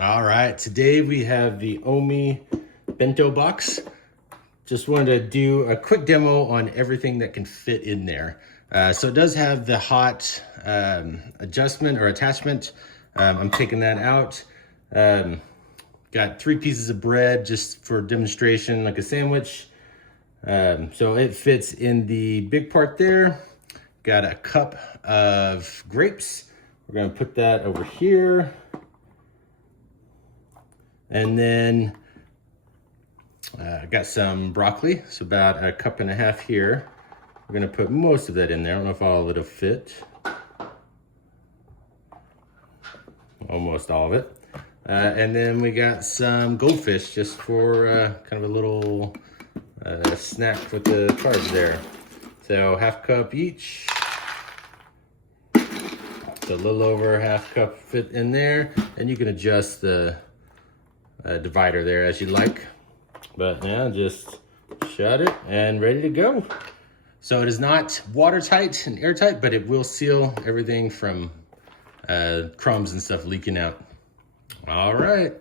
All right, today we have the OMIE Bento Box. Just wanted to do a quick demo on everything that can fit in there. So it does have the hot adjustment or attachment. I'm taking that out. Got 3 pieces of bread just for demonstration, like a sandwich. So it fits in the big part there. Got a cup of grapes. We're gonna put that over here. And then I got some broccoli, so about a cup and a half here. We're gonna put most of that in there. I don't know if all of it'll fit. Almost all of it. And then we got some goldfish just for kind of a little snack with the carbs there. So half cup each. So a little over half cup fit in there. And you can adjust the divider there as you like. But now just shut it and ready to go. So it is not watertight and airtight, but it will seal everything from crumbs and stuff leaking out. All right.